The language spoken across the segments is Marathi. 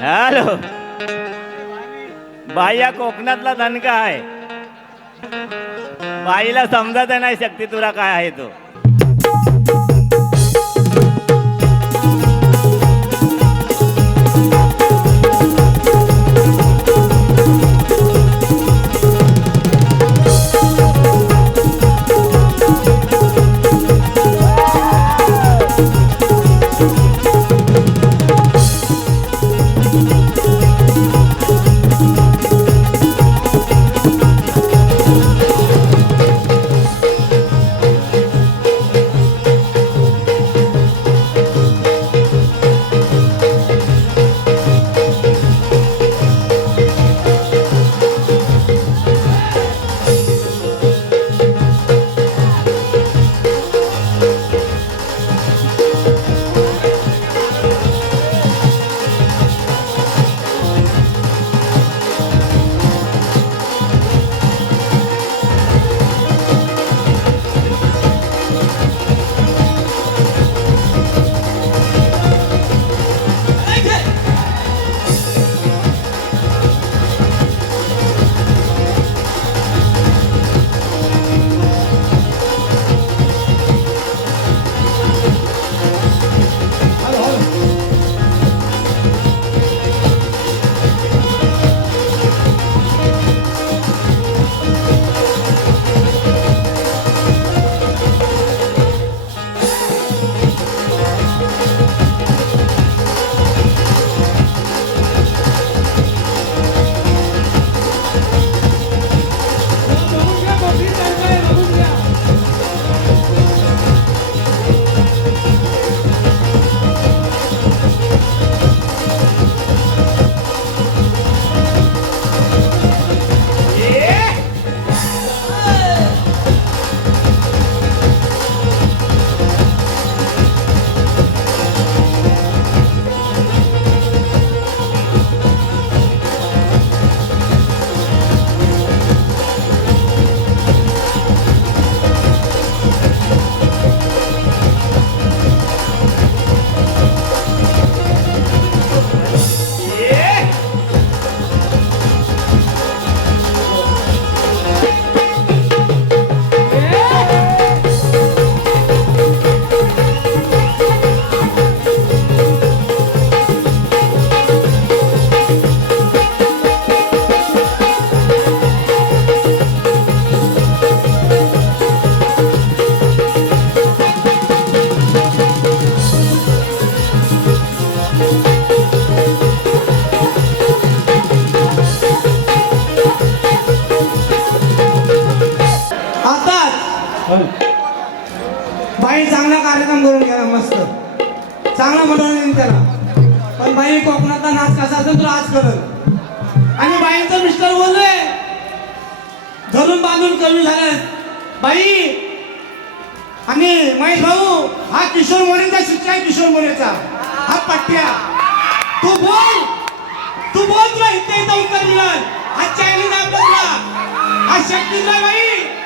हॅलो. बाई कोकणातला धनका आहे. बाईला समजत नाही शक्ती तुला काय आहे तो? चांगला मनोरंजन त्याला. पण बाई कोकणातला नाच कसा असेल तुला आज कळल. आणि बाईंचं मिस्टर बोलले धरून बांधून कमी झाले. बाई आणि महेश भाऊ हा किशोर मोरेचा शिष्य आहे किशोर मोरेचा. हा पट्ट्या. तू बोल. तू बोल तुला इथे इथं उत्तर मिळाल. हा चायनीज आहे आपला तुला. हा शक्ती बाई.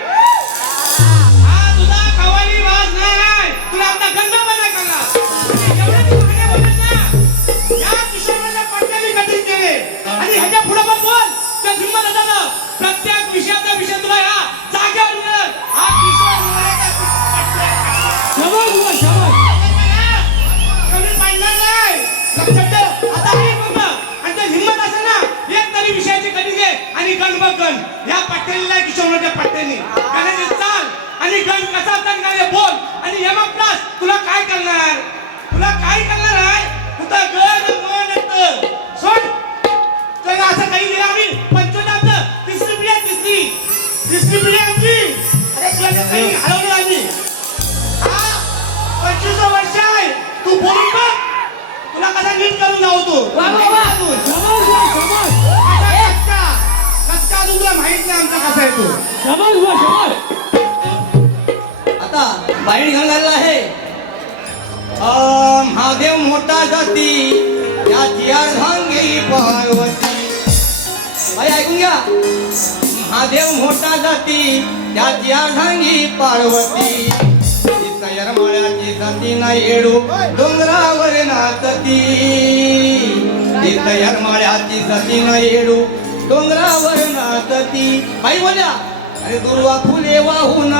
आणि गण गण या पट्ट्याला किशोरच्या पट्ट्याने गाण्याचे चाल आणि गण कसा चालणार बोल. आणि यमा प्लस तुला काय करणार? तुला काय करणार आहे? तुझा गण मन सोड. तर असं काही दिलं आम्ही. आपलं तिसरी तिसरी. तिसरी पिढी आमची. अरे तुला ते काही हरवलं आम्ही हा? पंचवीस वर्ष आहे. तू बघ. तुला कसा नीट करून लावतो कसका अजून तुला माहीत नाही आमचा कसा आहे तो. आता बाहेर घेऊन झालेला आहे. अ, महादेव मोठा जाती याची अर्धांगी पार्वती. बाई ऐकून घ्या. महादेव मोठा जाती त्याची अर्धांगी पार्वती. तयार माळ्याची जाती नाही येडू डोंगरावर नाचती. तीर्थ यरमाळ्याची सती न येडू डोंगरावर नाचती. आई बोल्या अरे दुर्वा फुले वाहून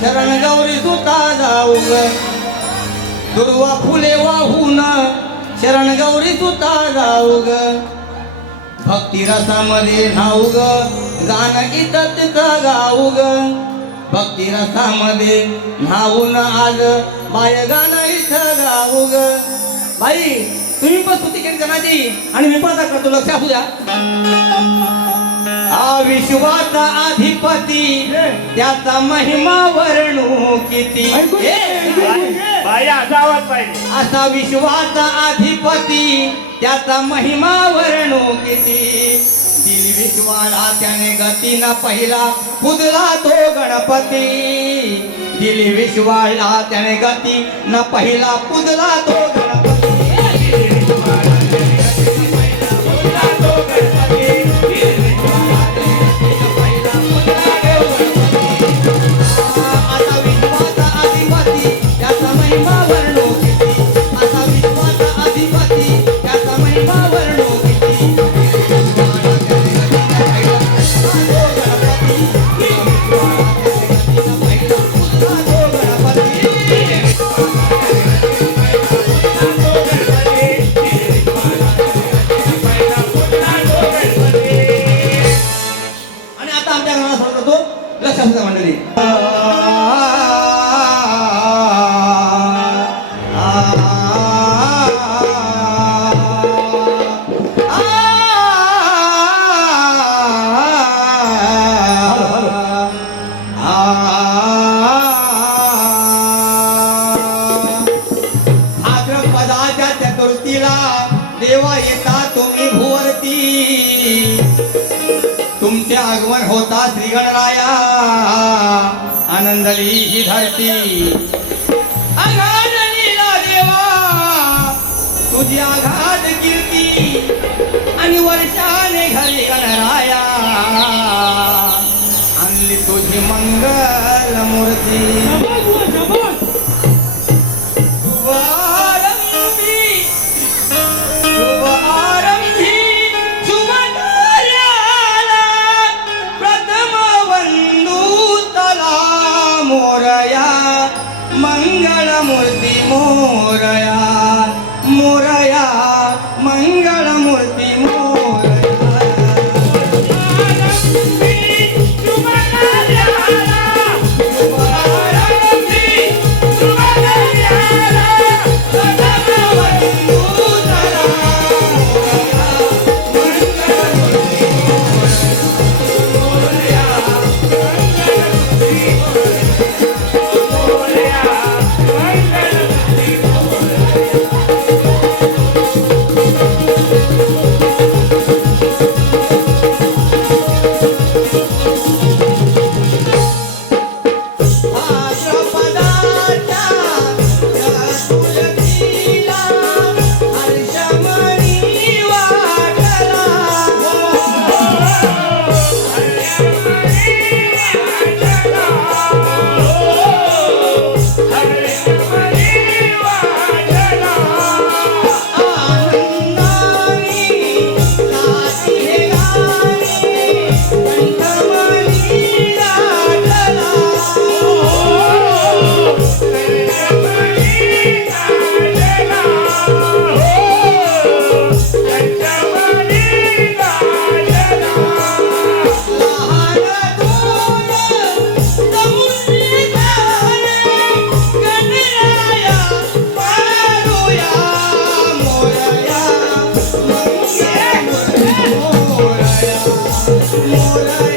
शरण गौरी सुता जाऊ दुर्वा फुले वाहून शरण गौरी सुता जाऊ ग भक्ती रसामध्ये न्हाऊ ग गाणं गीतात गाऊ ग भक्ती रसामध्ये न्हाऊन आज बाय गाणं इथं गाऊ ग बाई तुम्ही पण स्तुती केली माझी आणि मी पण करतो लक्ष असू द्या. विश्वाचा अधिपती त्याचा महिमा वर्णू किती? असा विश्वाचा अधिपती त्याचा महिमा वर्णू किती? दिल विश्वाला त्याने गतीनं पहिला पुजला तो गणपती. दिल विश्वाला त्याने गती न पहिला पुजला तो गणपती भाद्रपदाच्या चतुर्थीला देवा येता तुम्ही भुवरती. तुमचे आगमन होता श्रीगणराया. आनंदली ही धरती. आघाडलीला देवा तुझी आघात कीर्ती. आणि वर्षाने घरी गणराया. तुझी मंगल मूर्ती शुभारंभी. शुभ मोरया. मोर More I